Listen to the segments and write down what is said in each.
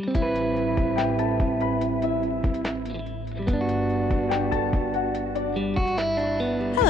Hello,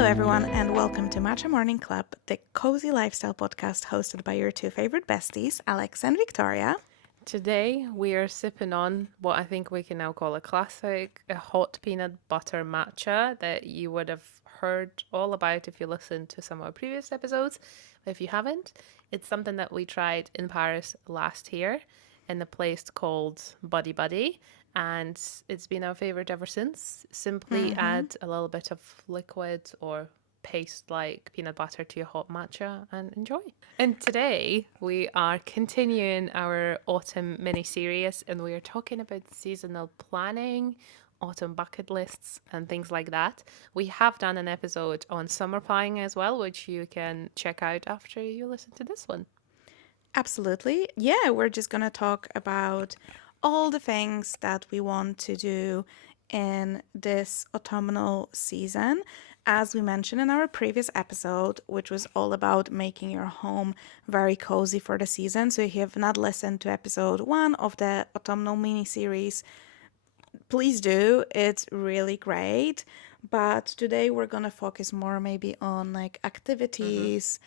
everyone, and welcome to Matcha Morning Club, the cozy lifestyle podcast hosted by your two favorite besties, Alex and Victoria. Today we are sipping on what I think we can now call a classic, a hot peanut butter matcha that you would have heard all about if you listened to some of our previous episodes. But if you haven't, it's something that we tried in Paris last year in a place called Buddy Buddy, and it's been our favorite ever since. Simply add a little bit of liquid or paste like peanut butter to your hot matcha and enjoy. And today we are continuing our autumn mini series and we are talking about seasonal planning, autumn bucket lists, and things like that. We have done an episode on summer planning as well, which you can check out after you listen to this one. Absolutely. Yeah, we're just going to talk about all the things that we want to do in this autumnal season. As we mentioned in our previous episode, which was all about making your home very cozy for the season. So if you have not listened to episode 1 of the autumnal mini series, please do. It's really great. But today we're going to focus more maybe on like activities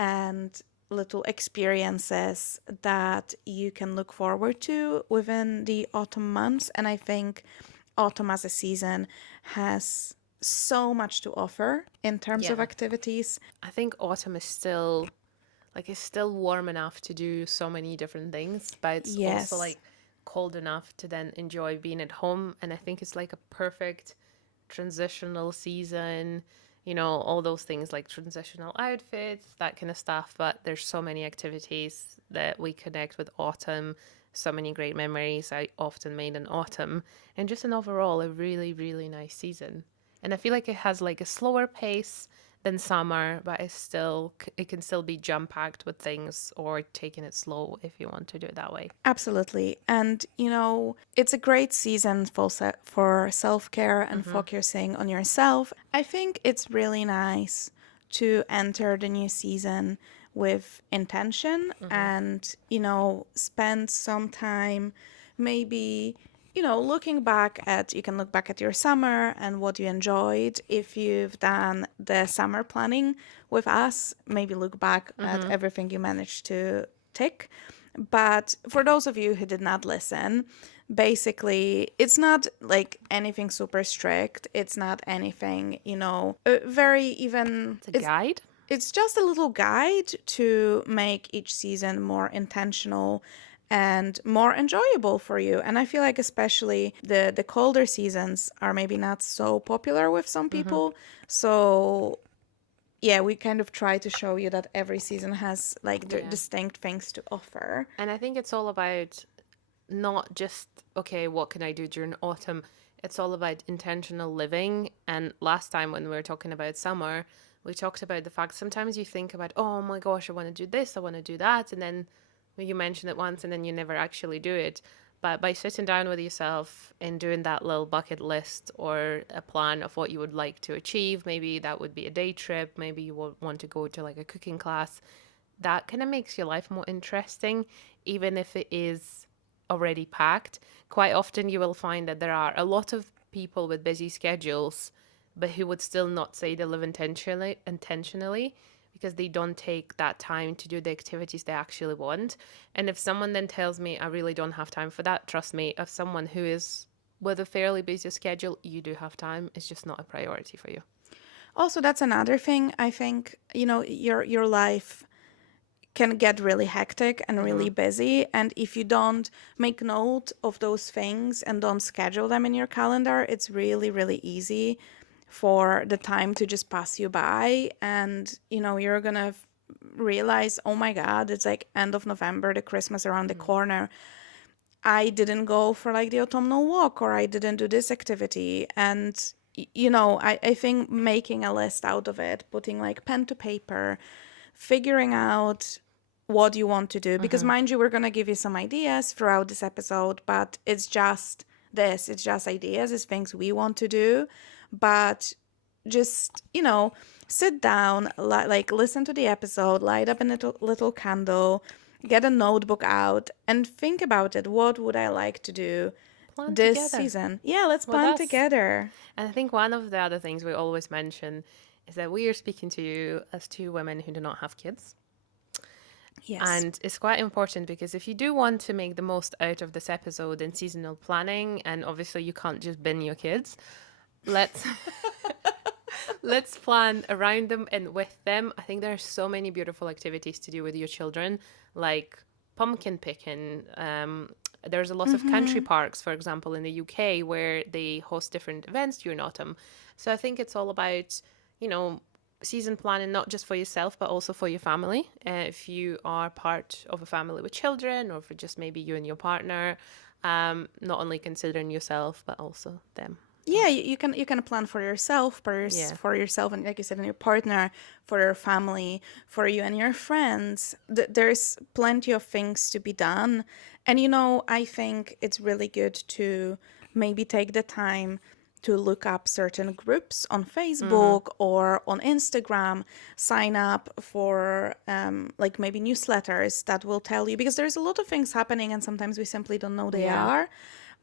and little experiences that you can look forward to within the autumn months. And I think autumn as a season has so much to offer in terms of Yeah. activities. I think autumn is still it's still warm enough to do so many different things, but it's also Yes. like cold enough to then enjoy being at home. And I think it's like a perfect transitional season, all those things like transitional outfits, that kind of stuff. But there's so many activities that we connect with autumn, so many great memories I often made in autumn, and just an overall a really, really nice season. And I feel like it has like a slower pace than summer, but it can still be jam packed with things or taking it slow if you want to do it that way. Absolutely. And, it's a great season for self care and focusing on yourself. I think it's really nice to enter the new season with intention and, spend some time maybe looking back at, you can look back at your summer and what you enjoyed. If you've done the summer planning with us, maybe look back at everything you managed to tick. But for those of you who did not listen, basically, it's not like anything super strict. It's not anything, very even. It's a guide. It's just a little guide to make each season more intentional and more enjoyable for you. And I feel like especially the colder seasons are maybe not so popular with some people. So yeah, we kind of try to show you that every season has like Yeah. distinct things to offer. And I think it's all about not just, okay, what can I do during autumn? It's all about intentional living. And last time when we were talking about summer, we talked about the fact sometimes you think about, oh my gosh, I want to do this, I want to do that. And then you mention it once and then you never actually do it. But by sitting down with yourself and doing that little bucket list or a plan of what you would like to achieve, maybe that would be a day trip, maybe you would want to go to like a cooking class, that kind of makes your life more interesting, even if it is already packed. Quite often you will find that there are a lot of people with busy schedules, but who would still not say they live intentionally because they don't take that time to do the activities they actually want. And if someone then tells me I really don't have time for that, trust me, as someone who is with a fairly busy schedule, you do have time. It's just not a priority for you. Also, that's another thing. I think, your life can get really hectic and really busy. And if you don't make note of those things and don't schedule them in your calendar, it's really, really easy for the time to just pass you by. And, you're going to realize, oh my God, it's like end of November, the Christmas around the corner. I didn't go for like the autumnal walk, or I didn't do this activity. And, I think making a list out of it, putting like pen to paper, figuring out what you want to do. Because mind you, we're going to give you some ideas throughout this episode, but it's just ideas, it's things we want to do. But just, sit down, like listen to the episode, light up a little candle, get a notebook out and think about it. What would I like to do Plan this together season? Yeah, let's with plan us. together. And I think one of the other things we always mention is that we are speaking to you as two women who do not have kids. Yes. And it's quite important because if you do want to make the most out of this episode in seasonal planning, and obviously you can't just bin your kids, let's let's plan around them and with them. I think there are so many beautiful activities to do with your children, like pumpkin picking. There's a lot of country parks, for example, in the UK where they host different events during autumn. So I think it's all about, you know, season planning, not just for yourself, but also for your family. If you are part of a family with children, or for just maybe you and your partner, not only considering yourself, but also them. Yeah, you can plan for yourself, Yeah. for yourself, and like you said, and your partner, for your family, for you and your friends. There's plenty of things to be done, and I think it's really good to maybe take the time to look up certain groups on Facebook or on Instagram, sign up for like maybe newsletters that will tell you, because there's a lot of things happening and sometimes we simply don't know they Yeah. are.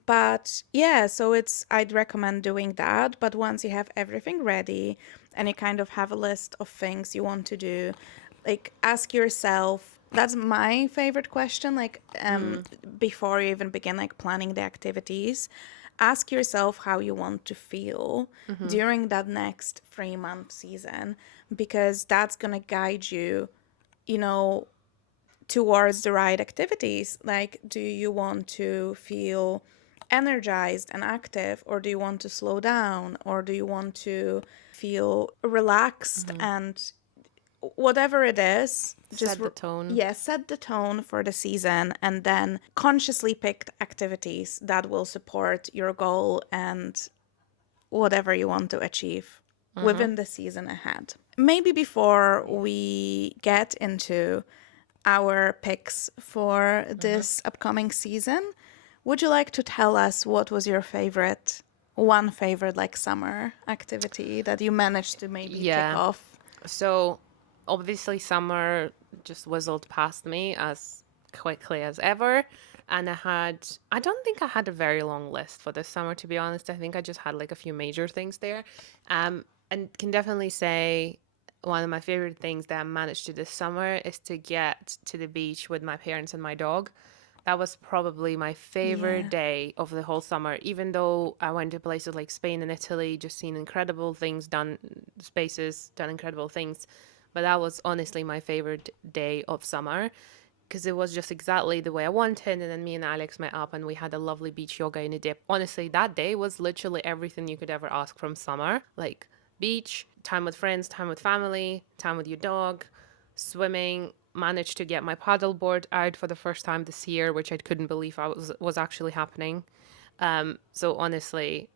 But yeah, so I'd recommend doing that. But once you have everything ready and you kind of have a list of things you want to do, like ask yourself, that's my favorite question, like before you even begin like planning the activities, ask yourself how you want to feel during that next 3 month season, because that's gonna guide you, you know, towards the right activities. Like, do you want to feel energized and active, or do you want to slow down, or do you want to feel relaxed? And whatever it is, just Set the tone. yeah, set the tone for the season, and then consciously pick activities that will support your goal and whatever you want to achieve within the season ahead. Maybe before we get into our picks for this upcoming season, would you like to tell us what was your one favorite like summer activity that you managed to maybe tick Yeah. off? So obviously summer just whizzled past me as quickly as ever. And I don't think I had a very long list for this summer, to be honest. I think I just had like a few major things there. And can definitely say one of my favorite things that I managed to this summer is to get to the beach with my parents and my dog. That was probably my favorite Yeah. day of the whole summer, even though I went to places like Spain and Italy, just seen incredible things done, spaces done incredible things. But that was honestly my favorite day of summer because it was just exactly the way I wanted. And then me and Alex met up and we had a lovely beach yoga in a dip. Honestly, that day was literally everything you could ever ask from summer, like beach, time with friends, time with family, time with your dog, swimming. Managed to get my paddleboard out for the first time this year, which I couldn't believe I was actually happening. So honestly,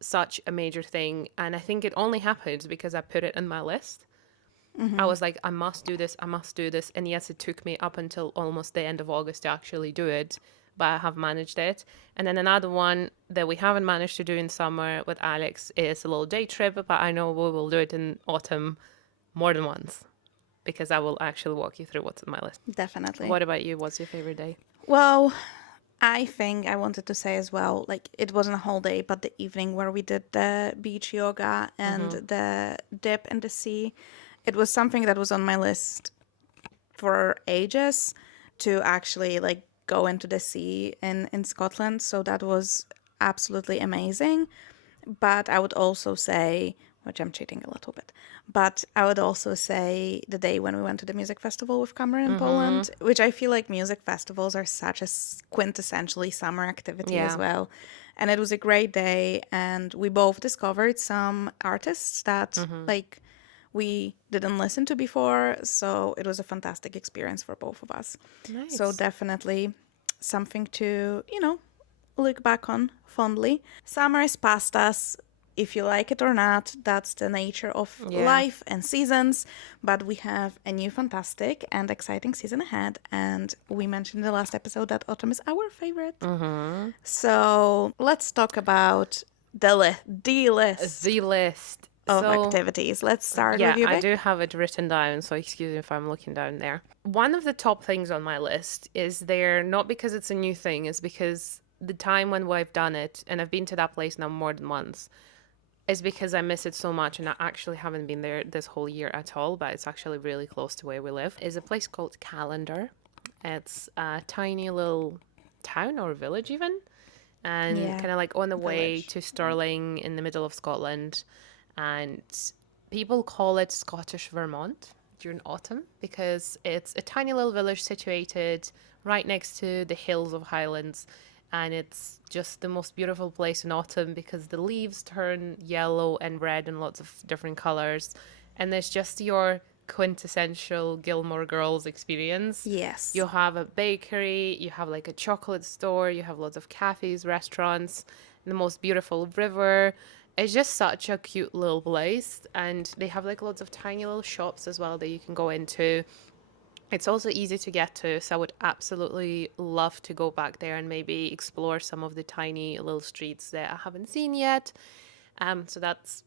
such a major thing, and I think it only happened because I put it in my list. I was like, I must do this, I must do this. And yes, it took me up until almost the end of August to actually do it, but I have managed it. And then another one that we haven't managed to do in summer with Alex is a little day trip, but I know we will do it in autumn more than once because I will actually walk you through what's on my list. Definitely. What about you? What's your favorite day? Well, I think I wanted to say as well, like it wasn't a whole day, but the evening where we did the beach yoga and the dip in the sea, it was something that was on my list for ages, to actually like go into the sea in Scotland. So that was absolutely amazing. But I would also say, which I'm cheating a little bit, but I would also say the day when we went to the music festival with Cameron in Poland, which I feel like music festivals are such a quintessentially summer activity as Yeah. well. And it was a great day, and we both discovered some artists that like we didn't listen to before. So it was a fantastic experience for both of us. So Nice. definitely something to, look back on fondly. Summer is past us. If you like it or not, that's the nature of Yeah. life and seasons. But we have a new fantastic and exciting season ahead. And we mentioned in the last episode that autumn is our favorite. So let's talk about the list. The list. of So activities. Let's start with yeah, you, I Vic. do have it written down, so excuse me if I'm looking down there. One of the top things on my list is there, not because it's a new thing, is because the time when we've done it, and I've been to that place now more than once, is because I miss it so much, and I actually haven't been there this whole year at all, but it's actually really close to where we live, is a place called Callander. It's a tiny little town or village even, and Yeah, kind of like on the way village. to Stirling in the middle of Scotland. And people call it Scottish Vermont during autumn because it's a tiny little village situated right next to the hills of Highlands. And it's just the most beautiful place in autumn because the leaves turn yellow and red in lots of different colors. And there's just your quintessential Gilmore Girls experience. Yes. You have a bakery, you have like a chocolate store, you have lots of cafes, restaurants, the most beautiful river. It's just such a cute little place, and they have like lots of tiny little shops as well that you can go into. It's also easy to get to, so I would absolutely love to go back there and maybe explore some of the tiny little streets that I haven't seen yet. So that's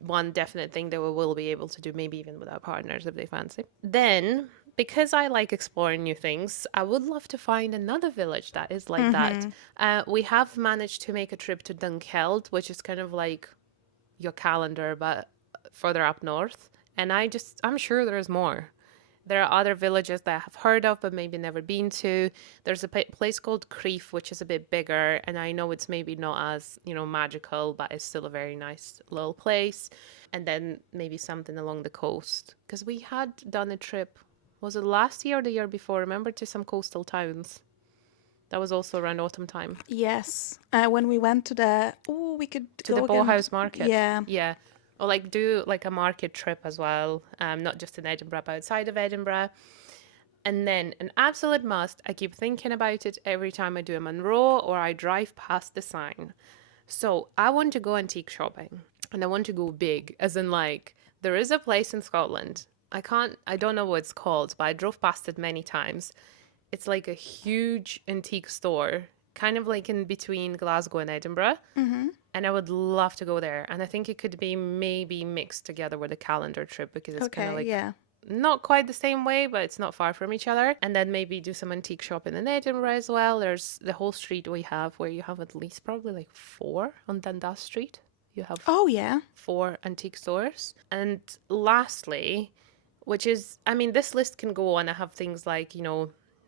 one definite thing that we will be able to do, maybe even with our partners if they fancy. Then, because I like exploring new things, I would love to find another village that is like that. Mm-hmm. We have managed to make a trip to Dunkeld, which is kind of like your calendar, but further up north. And I'm sure there's more. There are other villages that I have heard of but maybe never been to. There's a place called Crieff, which is a bit bigger, and I know it's maybe not as, magical, but it's still a very nice little place. And then maybe something along the coast. Because we had done a trip, was it last year or the year before? Remember, to some coastal towns. That was also around autumn time. Yes. When we went to we could To the go again. Bauhaus market. Yeah. Yeah. Or like do like a market trip as well. Not just in Edinburgh, but outside of Edinburgh. And then an absolute must, I keep thinking about it every time I do a Monroe or I drive past the sign. So I want to go antique shopping and I want to go big, as in like there is a place in Scotland. I don't know what it's called, but I drove past it many times. It's like a huge antique store, kind of like in between Glasgow and Edinburgh. Mm-hmm. And I would love to go there. And I think it could be maybe mixed together with a calendar trip because it's kind of Okay, like yeah. not quite the same way, but it's not far from each other. And then maybe do some antique shopping in Edinburgh as well. There's the whole street we have where you have at least probably like four on Dundas Street. You have Oh, yeah. four antique stores. And lastly, which is, I mean, this list can go on. I have things like,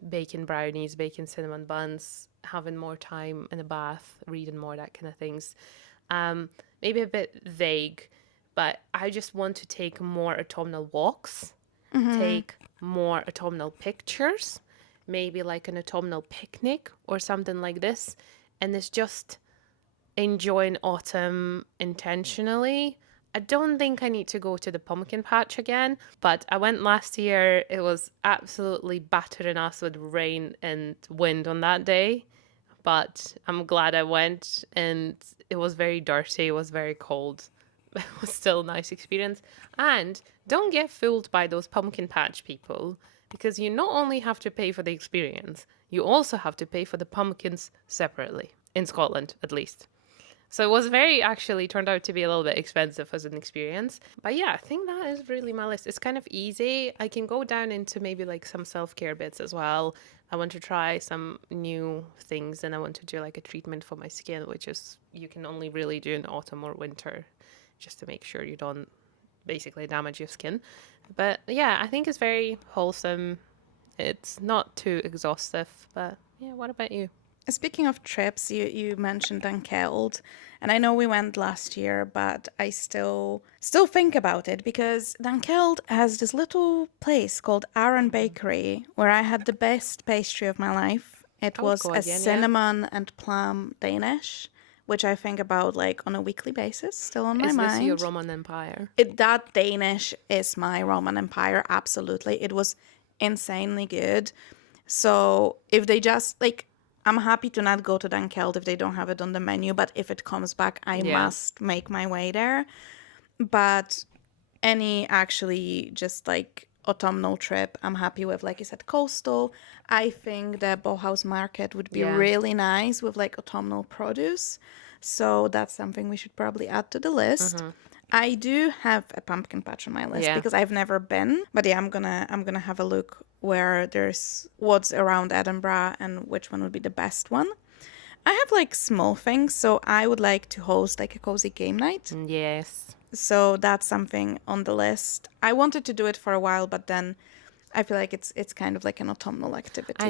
bacon brownies, bacon cinnamon buns, having more time in a bath, reading more, that kind of things. Maybe a bit vague, but I just want to take more autumnal walks, Mm-hmm. take more autumnal pictures, maybe like an autumnal picnic or something like this. And it's just enjoying autumn intentionally. I don't think I need to go to the pumpkin patch again, but I went last year. It was absolutely battering us with rain and wind on that day, but I'm glad I went, and it was very dirty, it was very cold. It was still a nice experience. And don't get fooled by those pumpkin patch people, because you not only have to pay for the experience, you also have to pay for the pumpkins separately, in Scotland at least. So it was actually turned out to be a little bit expensive as an experience. But yeah, I think that is really my list. It's kind of easy. I can go down into maybe like some self care bits as well. I want to try some new things and I want to do like a treatment for my skin, which is you can only really do in autumn or winter just to make sure you don't basically damage your skin. But yeah, I think it's very wholesome. It's not too exhaustive. But yeah, what about you? Speaking of trips, you mentioned Dunkeld, and I know we went last year, but I still think about it because Dunkeld has this little place called Aaron Bakery where I had the best pastry of my life. It I would was go a again, yeah. cinnamon and plum Danish, which I think about like on a weekly basis, still on my Is this your mind. Roman Empire? That Danish is my Roman Empire, absolutely. It was insanely good. So if they just like, I'm happy to not go to Dunkeld if they don't have it on the menu, but if it comes back, I Yeah. must make my way there. But any actually just like autumnal trip, I'm happy with, like you said, coastal. I think the Bauhaus market would be Yeah. really nice with like autumnal produce. So that's something we should probably add to the list. I do have a pumpkin patch on my list Yeah. because I've never been. But yeah, I'm gonna have a look where there's what's around Edinburgh and which one would be the best one. I have like small things, so I would like to host like a cozy game night. Yes. So that's something on the list. I wanted to do it for a while, but then I feel like it's kind of like an autumnal I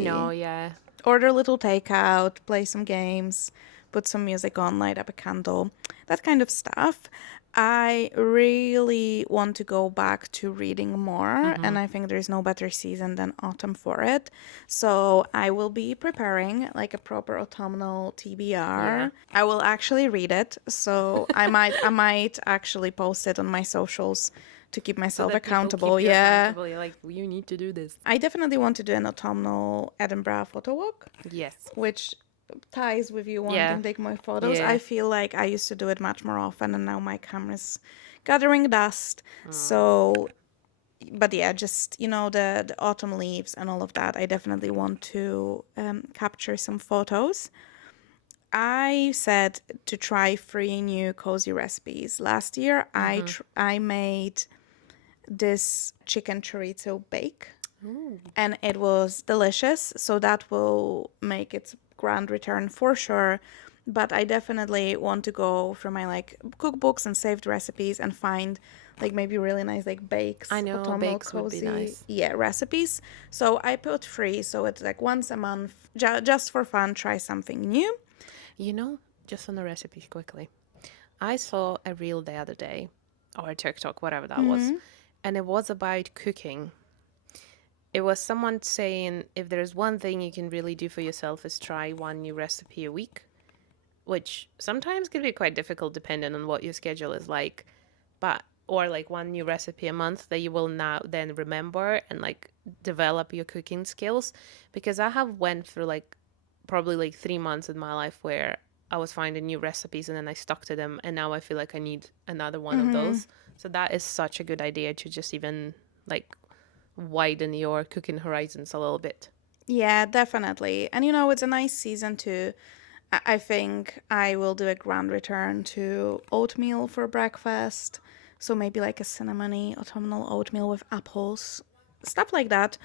know, activity. yeah. Order a little takeout, play some games, put some music on, light up a candle, that kind of stuff. I really want to go back to reading more, Mm-hmm. and I think there's no better season than autumn for it. So I will be preparing like a proper autumnal Yeah. TBR. I will actually read it, so I might actually post it on my socials to keep So myself that people keep accountable. you Yeah. accountable. You're like, you need to do this. I definitely want to do an autumnal Edinburgh photo walk, Yes. which ties with you Yeah. wanting to take more photos. I Yeah. feel like I used to do it much more often, and now my camera's gathering dust. Mm. So, but yeah, just the autumn leaves and all of that. I definitely want to capture some photos. I said to try 3 new cozy recipes. Last year, Mm-hmm. I made this chicken chorizo bake, Ooh. and it was delicious. So that will make its grand return for sure. But I definitely want to go through my like cookbooks and saved recipes and find like maybe really nice like I bakes, know autumnal bakes would be cozy, nice. yeah, recipes. So I put 3, so it's like once a month, just for fun, try something new. You know, just on the recipes quickly. I saw a reel the other day, or a TikTok, whatever that was, Mm-hmm. and it was about cooking. It was someone saying if there's one thing you can really do for yourself is try one new recipe a week, which sometimes can be quite difficult depending on what your schedule is like, but or like one new recipe a month that you will now then remember and like develop your cooking skills, because I have went through like probably like 3 months in my life where I was finding new recipes and then I stuck to them, and now I feel like I need another one of Mm-hmm. those. So that is such a good idea to just even like widen your cooking horizons a little bit. Yeah, definitely. And it's a nice season to. I think I will do a grand return to oatmeal for breakfast. So maybe like a cinnamony autumnal oatmeal with apples, stuff like that.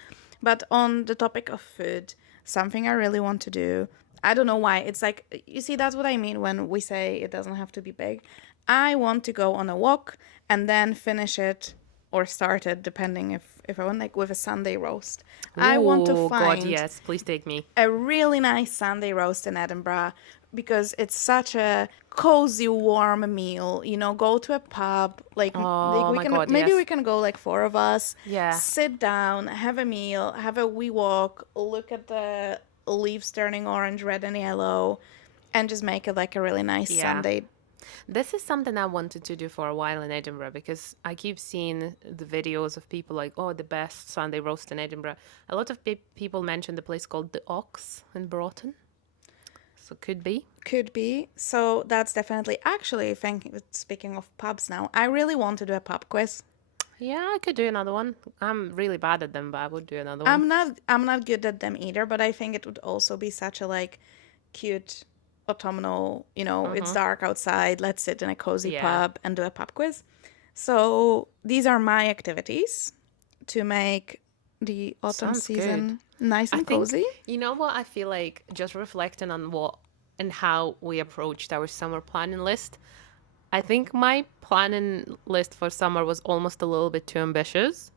But on the topic of food, something I really want to do. I don't know why. It's like, you see, that's what I mean when we say it doesn't have to be big. I want to go on a walk and then finish it or start it, depending if I want, like with a Sunday roast. I want to Oh God, find yes! Please take me. a really nice Sunday roast in Edinburgh because it's such a cozy, warm meal. Go to a pub, like Oh we my can God, maybe yes. we can go like 4 of us, Yeah, sit down, have a meal, have a wee walk, look at the leaves turning orange, red, and yellow, and just make it like a really nice yeah. Sunday. This is something I wanted to do for a while in Edinburgh, because I keep seeing the videos of people like, oh, the best Sunday roast in Edinburgh. A lot of people mention the place called the Ox in Broughton, so could be. Could be. So that's definitely actually thinking. Speaking of pubs now, I really want to do a pub quiz. Yeah, I could do another one. I'm really bad at them, but I would do another one. I'm not good at them either, but I think it would also be such a like cute autumnal, it's Mm-hmm. dark outside, let's sit in a cozy Yeah, pub and do a pub quiz. So these are my activities to make the autumn sounds good. season nice I and think, cozy. you know what, I feel like just reflecting on what and how we approached our summer planning list. I think my planning list for summer was almost a little bit too ambitious,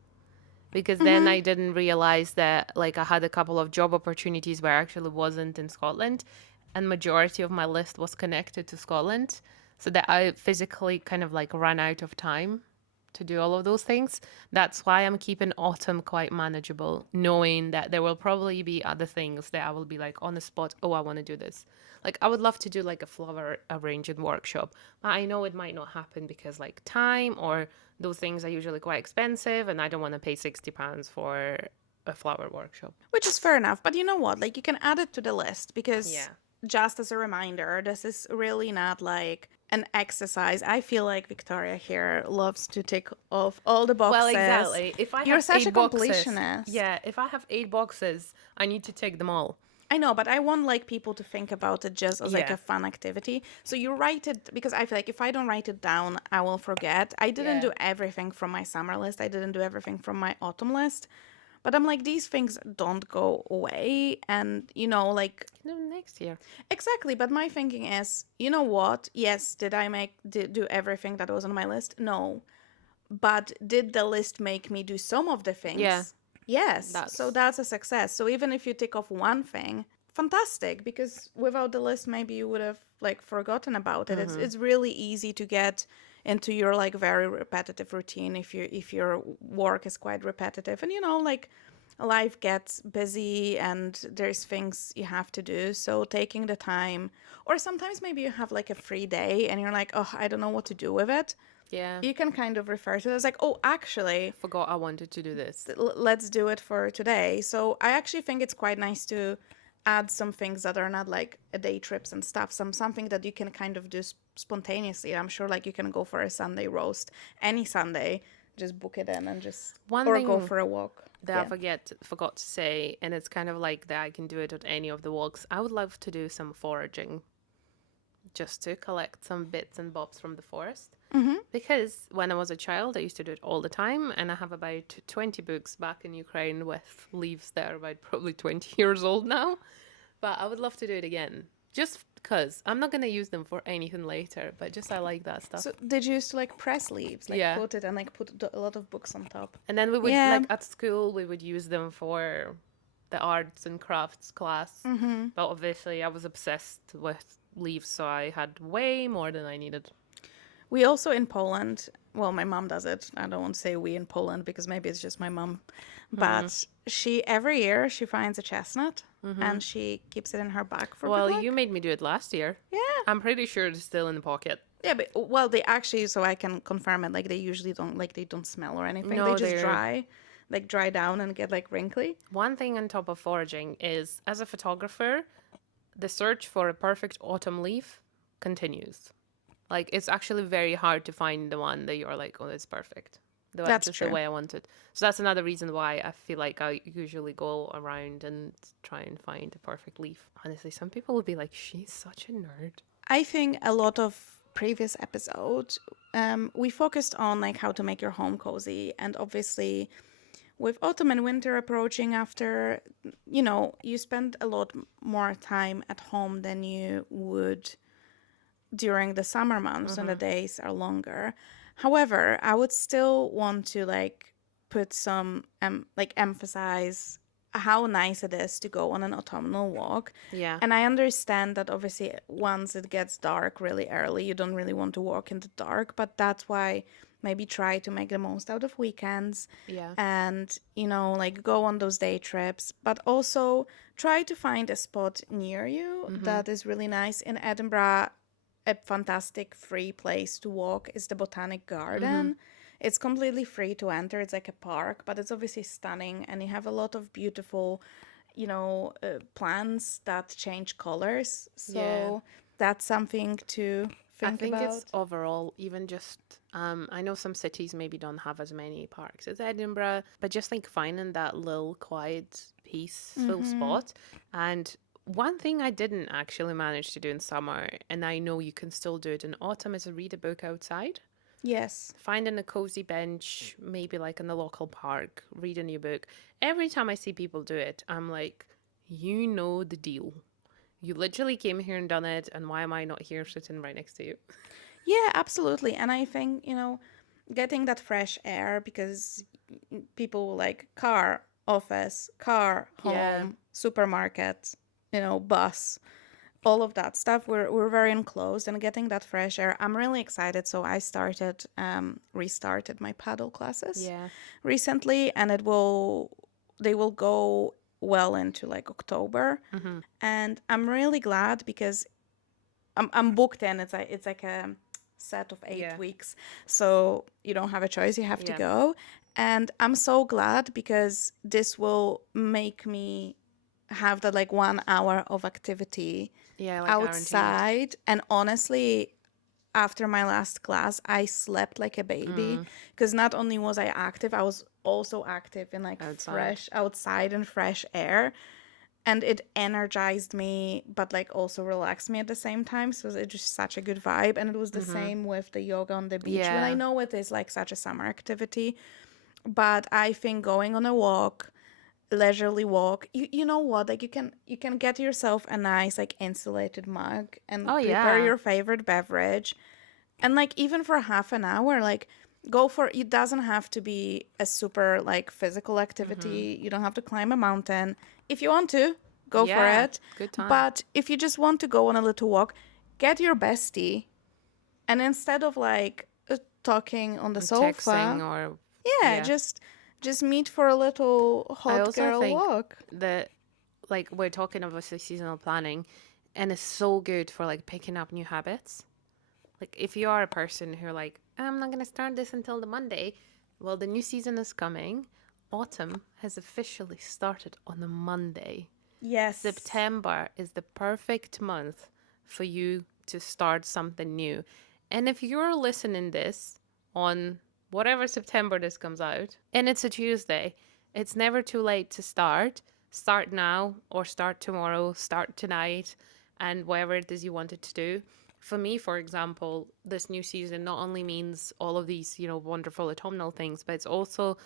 because then Mm-hmm. I didn't realize that like I had a couple of job opportunities where I actually wasn't in Scotland, and majority of my list was connected to Scotland, so that I physically kind of like ran out of time to do all of those things. That's why I'm keeping autumn quite manageable, knowing that there will probably be other things that I will be like on the spot, oh, I want to do this. Like I would love to do like a flower arranging workshop, but I know it might not happen because like time, or those things are usually quite expensive and I don't want to pay £60 for a flower workshop. Which is fair enough, but you know what? Like you can add it to the list because Yeah. just as a reminder, this is really not like an exercise. I feel like Victoria here loves to tick off all the Well, boxes. exactly. If I You're have such a eight boxes, completionist. yeah, if I have 8 boxes, I need to take them all. I know, but I want like people to think about it just as like Yeah. a fun activity. So you write it, because I feel like if I don't write it down, I will forget. I didn't Yeah. do everything from my summer list. I didn't do everything from my autumn list. But I'm like, these things don't go away. And, like, Can do next year. exactly. But my thinking is, you know what? Yes, did do everything that was on my list? No. But did the list make me do some of the Yeah. things? Yes. So That's that's a success. So even if you tick off one thing, fantastic, because without the list maybe you would have like forgotten about it. It's really easy to get into your like very repetitive routine if your work is quite repetitive, and like life gets busy and there's things you have to do. So taking the time, or sometimes maybe you have like a free day and you're like, oh, I don't know what to do with it, yeah. you can kind of refer to it as like, oh, actually, Forgot I wanted to do this. let's do it for today. So I actually think it's quite nice to add some things that are not like a day trips and stuff. Something that you can kind of do spontaneously. I'm sure like you can go for a Sunday roast any Sunday, just book it in and just, One or go thing for a walk. that I Yeah. forgot to say, and it's kind of like that I can do it at any of the walks. I would love to do some foraging, just to collect some bits and bobs from the forest. Mm-hmm. Because when I was a child, I used to do it all the time, and I have about 20 books back in Ukraine with leaves that are about probably 20 years old now. But I would love to do it again, just because I'm not gonna use them for anything later. But just I like that stuff. So did you used to like press leaves, like Yeah, put it and like put a lot of books on top? and then we would Yeah. like at school we would use them for the arts and crafts class. Mm-hmm. But obviously, I was obsessed with leaves, so I had way more than I needed. We also in Poland, well, my mom does it. I don't want to say we in Poland because maybe it's just my mom. But she, every year, she finds a chestnut and she keeps it in her bag for good Well, you luck. made me do it last year. Yeah. I'm pretty sure it's still in the pocket. Yeah, but well, they actually, so I can confirm it, like they usually don't, like they don't smell or anything. They No, just they're dry down and get like wrinkly. one thing on top of foraging is as a photographer, the search for a perfect autumn leaf continues. Like it's actually very hard to find the one that you're like, oh, it's perfect. That's Just the true. way I want it. So that's another reason why I feel like I usually go around and try and find the perfect leaf. Honestly, some people would be like, she's such a nerd. I think a lot of previous episodes, we focused on like how to make your home cozy, and obviously with autumn and winter approaching after, you spend a lot more time at home than you would during the summer months when the days are longer. However, I would still want to like put some like emphasize how nice it is to go on an autumnal walk. Yeah. And I understand that obviously once it gets dark really early, you don't really want to walk in the dark, but that's why maybe try to make the most out of weekends Yeah. and, like go on those day trips, but also try to find a spot near you that is really nice. In Edinburgh, a fantastic free place to walk is the Botanic Garden. It's completely free to enter. It's like a park, but it's obviously stunning, and you have a lot of beautiful, plants that change colors. Yeah. So that's something to I think think it's about. overall, even just, I know some cities maybe don't have as many parks as Edinburgh, but just like finding that little quiet, peaceful spot. And one thing I didn't actually manage to do in summer, and I know you can still do it in autumn, is read a book outside. Yes. Finding a cozy bench, maybe like in the local park, read a new book. Every time I see people do it, I'm like, you know the deal. You literally came here and done it, and why am I not here sitting right next to you? Yeah, absolutely. And I think, getting that fresh air, because people like car, office, car, Yeah. home, supermarket, bus, all of that stuff. We're very enclosed, and getting that fresh air. I'm really excited. So I restarted my paddle classes Yeah. recently, and they will go well into like October. And I'm really glad because I'm booked in. It's like a set of 8 weeks, so you don't have a choice. You have to Yeah. go, and I'm so glad because this will make me have that like 1 hour of activity Yeah, like guaranteed. outside. And honestly, after my last class, I slept like a baby because not only was I active, I was also active in like Outside. fresh outside and fresh air. and it energized me but like also relaxed me at the same time, so it's just such a good vibe. And it was the Mm-hmm. same with the yoga on the beach, when I Yeah. know it is like such a summer activity, but I think going on a walk, leisurely walk, you know what, like you can get yourself a nice like insulated mug and Oh prepare yeah. your favorite beverage, and like even for half an hour, like go for it. Doesn't have to be a super like physical Mm-hmm. activity. You don't have to climb a mountain. If you want to, go for Yeah. it. Good time. But if you just want to go on a little walk, get your bestie, and instead of like talking on the And texting sofa, or yeah, yeah. just meet for a little I hot also girl think walk. that like we're talking obviously seasonal planning and it's so good for like picking up new habits. Like if you are a person who like, I'm not gonna start this until the Monday, well the new season is coming. Autumn has officially started on a Monday. Yes. September is the perfect month for you to start something new. And if you're listening this on whatever September this comes out, and it's a Tuesday, it's never too late to start. Start now or start tomorrow, start tonight, and whatever it is you wanted to do. For me, for example, this new season not only means all of these, wonderful autumnal things, but it's also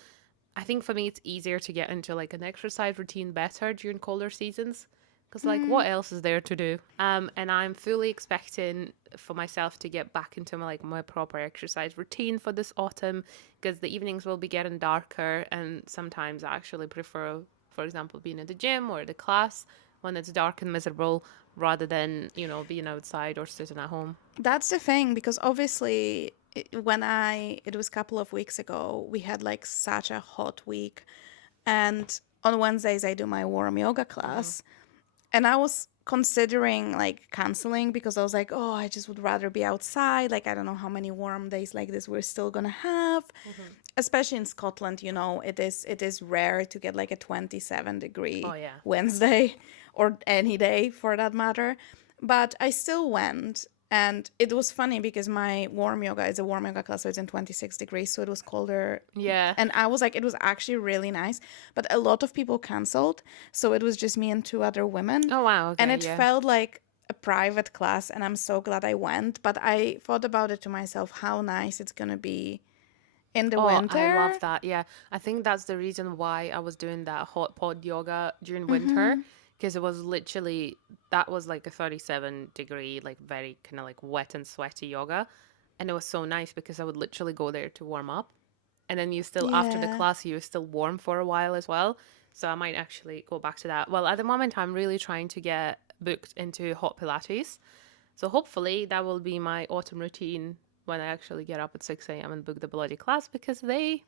I think for me, it's easier to get into like an exercise routine better during colder seasons. Because, like, Mm, what else is there to do? And I'm fully expecting for myself to get back into my proper exercise routine for this autumn because the evenings will be getting darker. And sometimes I actually prefer, for example, being at the gym or the class when it's dark and miserable rather than, being outside or sitting at home. that's the thing, because obviously when it was a couple of weeks ago, we had like such a hot week, and on Wednesdays I do my warm yoga Mm-hmm. class, and I was considering like canceling because I was like, oh, I just would rather be outside. Like, I don't know how many warm days like this we're still gonna have, Mm-hmm. especially in Scotland. It is rare to get like a 27-degree Oh, yeah. Wednesday or any day for that matter. But I still went, and it was funny because my warm yoga is a warm yoga class, so it's in 26 degrees, so it was colder. Yeah. And I was like, it was actually really nice, but a lot of people canceled, so it was just me and two other women, Oh, wow. and Okay. it Yeah. felt like a private class, and I'm so glad I went. But I thought about it to myself, how nice it's gonna be in the Oh, I love winter. that. Yeah. I think that's the reason why I was doing that hot pod yoga during winter Mm-hmm. because it was literally that was like a 37-degree like very kind of like wet and sweaty yoga and it was so nice because I would literally go there to warm up and then you still after the Yeah. class you're still warm for a while as well. So I might actually go back to that. Well, at the moment I'm really trying to get booked into hot pilates. So hopefully that will be my autumn routine when I actually get up at 6 a.m. and book the bloody class because they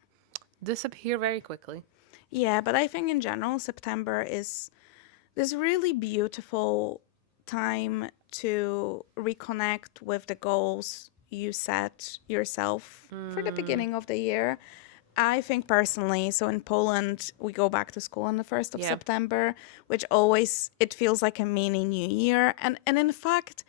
disappear very quickly. Yeah, but I think in general, September is this really beautiful time to reconnect with the goals you set yourself for the Mm, beginning of the year. I think personally, so in Poland, we go back to school on the 1st of yeah. September, which always it feels like a mini new year. And in fact,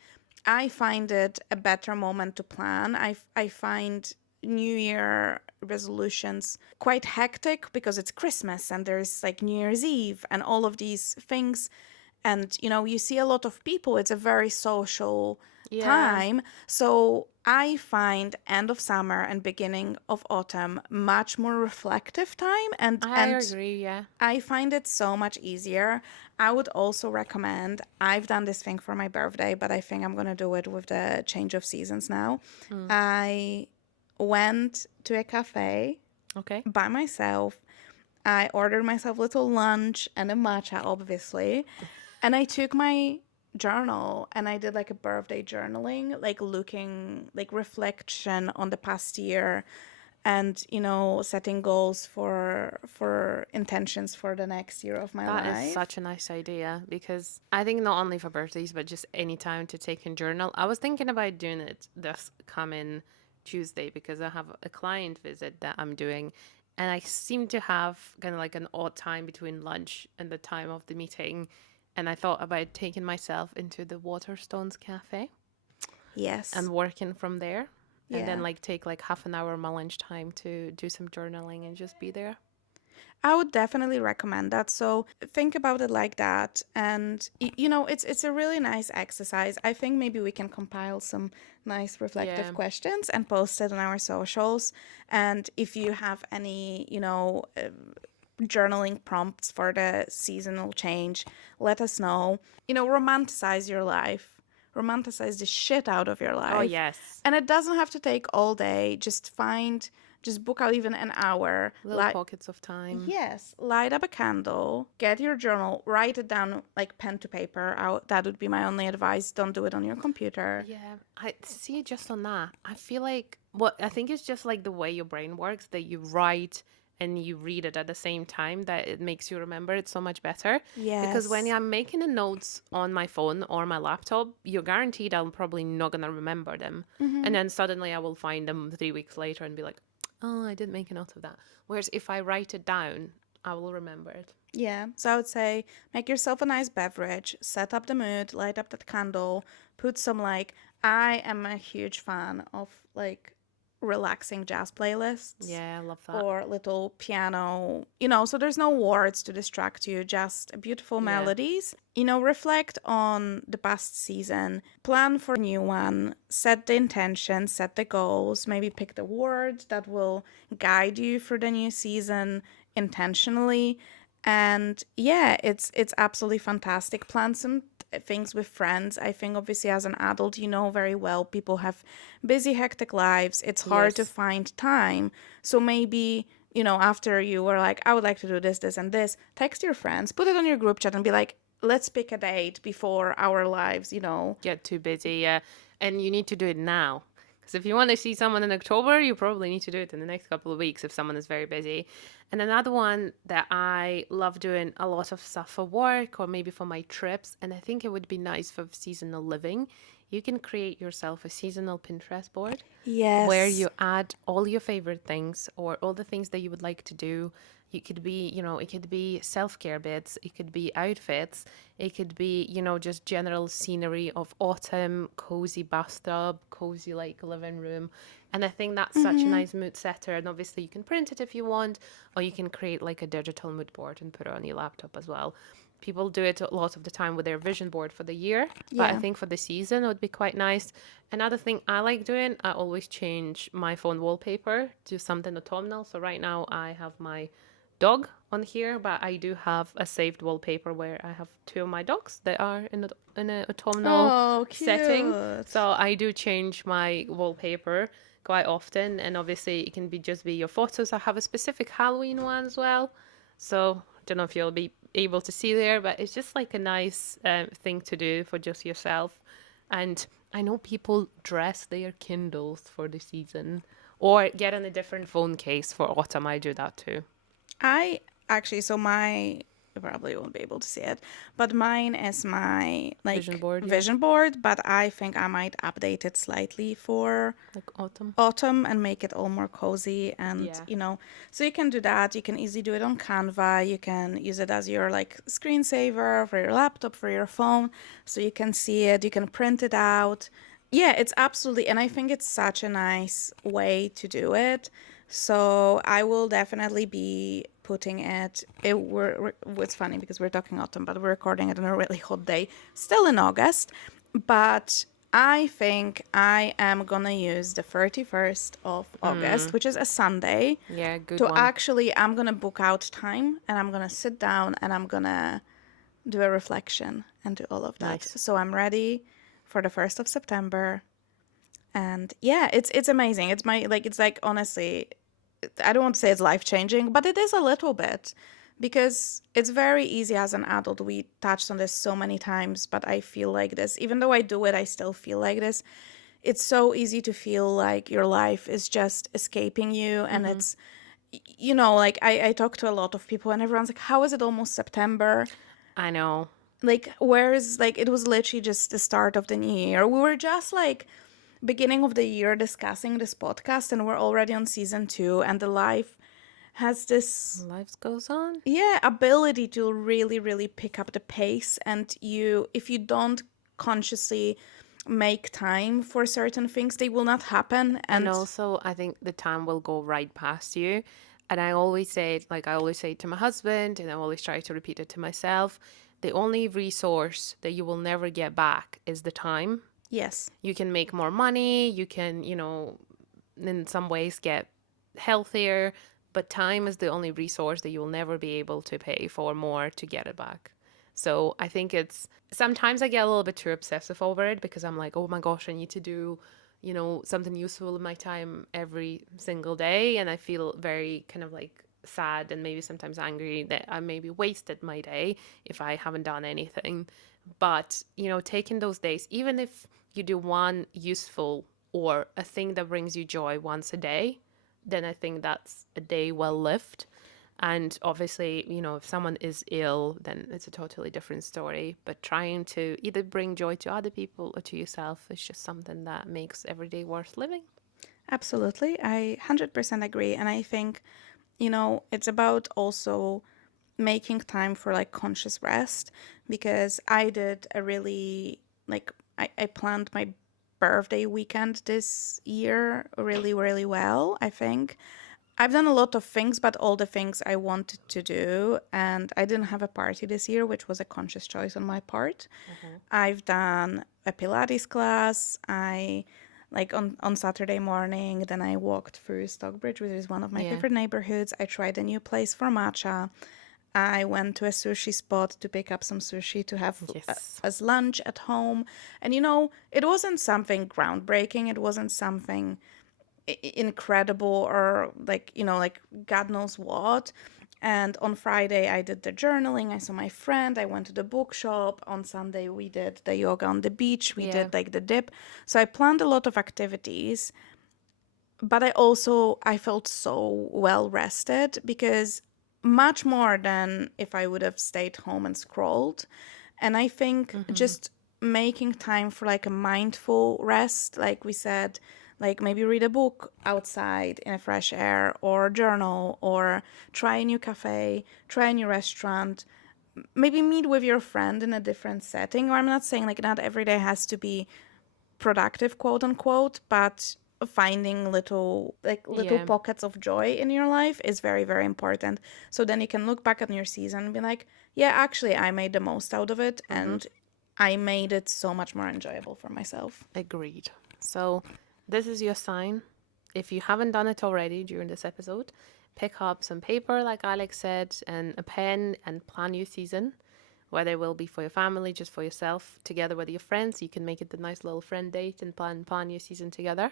I find it a better moment to plan. I find New Year resolutions quite hectic because it's Christmas and there's like New Year's Eve and all of these things. And you see a lot of people. It's a very social Yeah. time. So I find end of summer and beginning of autumn much more reflective time, and I and agree. Yeah. I find it so much easier. I would also recommend, I've done this thing for my birthday, but I think I'm going to do it with the change of seasons now. Mm, I went to a cafe okay. by myself. I ordered myself a little lunch and a matcha, obviously. And I took my journal and I did like a birthday journaling, like looking, like reflection on the past year, and setting goals for intentions for the next year of my That is life. such a nice idea because I think not only for birthdays, but just any time to take a journal. I was thinking about doing it this coming Tuesday because I have a client visit that I'm doing. And I seem to have kind of like an odd time between lunch and the time of the meeting. And I thought about taking myself into the Waterstones Cafe Yes. and working from there. And then Yeah. like take like half an hour of my lunchtime to do some journaling and just be there. I would definitely recommend that. So think about it like that, and it's a really nice exercise. I think maybe we can compile some nice reflective Yeah. questions and post it on our socials. And if you have any, journaling prompts for the seasonal change, let us know. Romanticize your life. Romanticize the shit out of your Oh, life. yes. And it doesn't have to take all day. Just book out even an hour. Little pockets of time. Yes, light up a candle, get your journal, write it down like pen to paper. That would be my only advice. Don't do it on your computer. Yeah, I see. Just on that, I feel like what I think is just like the way your brain works, that you write and you read it at the same time, that it makes you remember it so much better. Because when Yes. I'm making the notes on my phone or my laptop, you're guaranteed I'm probably not gonna remember them, and then suddenly I will find them 3 weeks later and be like, oh, I didn't make a note of that. Whereas if I write it down, I will remember it. Yeah. So I would say make yourself a nice beverage, set up the mood, light up that candle, put some like I am a huge fan of like relaxing jazz playlists Yeah, I love that. or little piano, so there's no words to distract you, just beautiful Yeah. melodies. Reflect on the past season, plan for the new one, set the intention, set the goals, maybe pick the words that will guide you for the new season intentionally. And yeah, it's absolutely fantastic. Plan some things with friends. I think obviously as an adult, you know very well people have busy, hectic lives. It's hard to Yes. find time. So maybe, after you were like, I would like to do this, this, and this, text your friends, put it on your group chat and be like, let's pick a date before our lives. Get too busy, yeah. And you need to do it now. Because if you want to see someone in October, you probably need to do it in the next couple of weeks if someone is very busy. And another one that I love doing a lot of stuff for work or maybe for my trips, and I think it would be nice for seasonal living, you can create yourself a seasonal Pinterest board where Yes. you add all your favorite things or all the things that you would like to do. It could be, it could be self care bits, it could be outfits, it could be, just general scenery of autumn, cozy bathtub, cozy like living room. And I think that's such a nice mood setter. And obviously, you can print it if you want, or you can create like a digital mood board and put it on your laptop as well. People do it a lot of the time with their vision board for the year, but I Yeah. think for the season it would be quite nice. Another thing I like doing, I always change my phone wallpaper to something autumnal. So right now I have my dog on here, but I do have a saved wallpaper where I have two of my dogs that are in an autumnal Oh, setting. cute. So I do change my wallpaper quite often, and obviously it can be just be your photos. I have a specific Halloween one as well, so I don't know if you'll be able to see there, but it's just like a nice thing to do for just yourself. And I know people dress their Kindles for the season or get in a different phone case for autumn. I do that too. I actually, so my, you probably won't be able to see it, but mine is my Vision like board, yeah, vision board, but I think I might update it slightly for like autumn. autumn and make it all more cozy and Yeah. so you can do that. You can easily do it on Canva. You can use it as your like screensaver for your laptop, for your phone, so you can see it, you can print it out. Yeah, it's absolutely, and I think it's such a nice way to do it. So I will definitely be putting it's funny because we're talking autumn, but we're recording it on a really hot day, still in August. But I think I am gonna use the 31st of August, which is a Sunday, Yeah, good to one. actually, I'm gonna book out time and I'm gonna sit down and I'm gonna do a reflection and do all of that. Nice. So I'm ready for the 1st of September. And yeah, it's amazing. It's like honestly, I don't want to say it's life changing, but it is a little bit because it's very easy as an adult. We touched on this so many times, but I feel like this, even though I do it, I still feel like this. It's so easy to feel like your life is just escaping you. And like I talk to a lot of people and everyone's like, how is it almost September? I know. Like, where's like, it was literally just the start of the new year. We were just like, beginning of the year discussing this podcast and we're already on season 2 and the life has this Life goes on. ability to really really pick up the pace, and if you don't consciously make time for certain things, they will not happen. And And also, I think the time will go right past you. And I always say it, like I always say it to my husband, and I always try to repeat it to myself. The only resource that you will never get back is the time. Yes. You can make more money, you can, in some ways get healthier, but time is the only resource that you will never be able to pay for more to get it back. So I think it's sometimes I get a little bit too obsessive over it because I'm like, oh my gosh, I need to do, something useful in my time every single day. And I feel very kind of like sad and maybe sometimes angry that I maybe wasted my day if I haven't done anything. But, taking those days, even if you do one useful or a thing that brings you joy once a day, then I think that's a day well lived. And obviously, if someone is ill, then it's a totally different story. But trying to either bring joy to other people or to yourself is just something that makes every day worth living. Absolutely. I 100% agree. And I think, it's about also making time for like conscious rest because I did a really, like, I planned my birthday weekend this year really, really well, I think. I've done a lot of things, but all the things I wanted to do. And I didn't have a party this year, which was a conscious choice on my part. Mm-hmm. I've done a Pilates class. Like on Saturday morning, then I walked through Stockbridge, which is one of my Yeah. favorite neighborhoods. I tried a new place for matcha. I went to a sushi spot to pick up some sushi to have Yes. as lunch at home. And it wasn't something groundbreaking. It wasn't something incredible or like God knows what. And on Friday I did the journaling. I saw my friend. I went to the bookshop. On Sunday we did the yoga on the beach. We Yeah. did like the dip. So I planned a lot of activities, but I felt so well rested because much more than if I would have stayed home and scrolled. And I think Mm-hmm. just making time for like a mindful rest, like we said, like maybe read a book outside in a fresh air or journal or try a new cafe, try a new restaurant, maybe meet with your friend in a different setting. Or I'm not saying like not every day has to be productive, quote unquote, but finding little Yeah. pockets of joy in your life is very, very important. So then you can look back on your season and be like, yeah, actually I made the most out of it Mm-hmm. and I made it so much more enjoyable for myself. Agreed. So, this is your sign. If you haven't done it already during this episode, pick up some paper, like Alex said, and a pen and plan your season. Whether it will be for your family, just for yourself, together with your friends. You can make it a nice little friend date and plan your season together.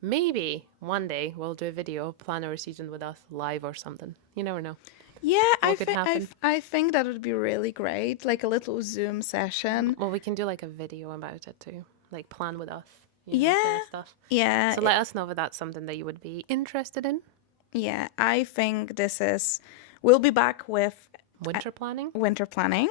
Maybe one day we'll do a video, plan our season with us live or something. You never know Yeah, what could happen. I think that would be really great, like a little Zoom session. Well, we can do like a video about it too, like plan with us, kind Yeah, of stuff. yeah, So let us know if that's something that you would be interested in. yeah. I think we'll be back with uh, Winter planning? winter planning.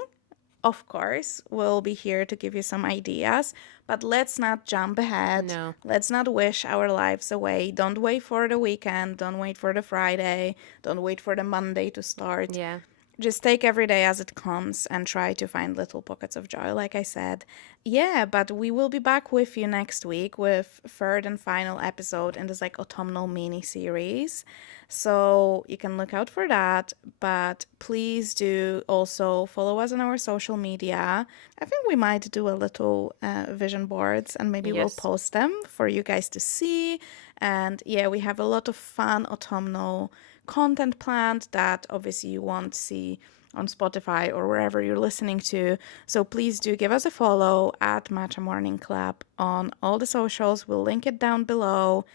Of course, we'll be here to give you some ideas, but let's not jump ahead. No. Let's not wish our lives away. Don't wait for the weekend. Don't wait for the Friday. Don't wait for the Monday to start. Yeah. Just take every day as it comes and try to find little pockets of joy, like I said. Yeah, but we will be back with you next week with third and final episode in this like autumnal mini series. So you can look out for that. But please do also follow us on our social media. I think we might do a little vision boards and maybe we'll Yes. post them for you guys to see. And yeah, we have a lot of fun autumnal content planned that obviously you won't see on Spotify or wherever you're listening to. So please do give us a follow at Matcha Morning Club on all the socials. We'll link it down below.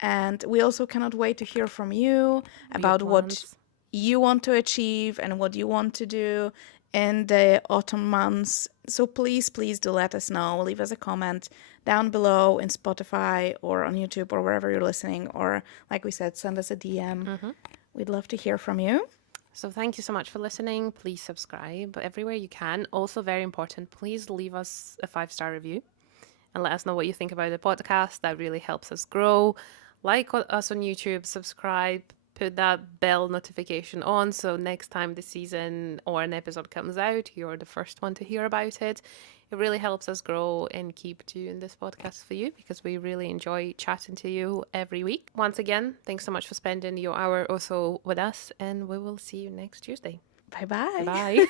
And we also cannot wait to hear from you Your about what plans. you want to achieve and what you want to do in the autumn months. So please, please do let us know. Leave us a comment down below in Spotify or on YouTube or wherever you're listening. Or, like we said, send us a DM. Mm-hmm. We'd love to hear from you. So thank you so much for listening. Please subscribe everywhere you can. Also, very important, please leave us a 5-star review and let us know what you think about the podcast. That really helps us grow. Like us on YouTube, subscribe, put that bell notification on, so next time the season or an episode comes out, you're the first one to hear about it. It really helps us grow and keep doing this podcast for you, because we really enjoy chatting to you every week. Once again, thanks so much for spending your hour or so with us, and we will see you next Tuesday. Bye bye. Bye.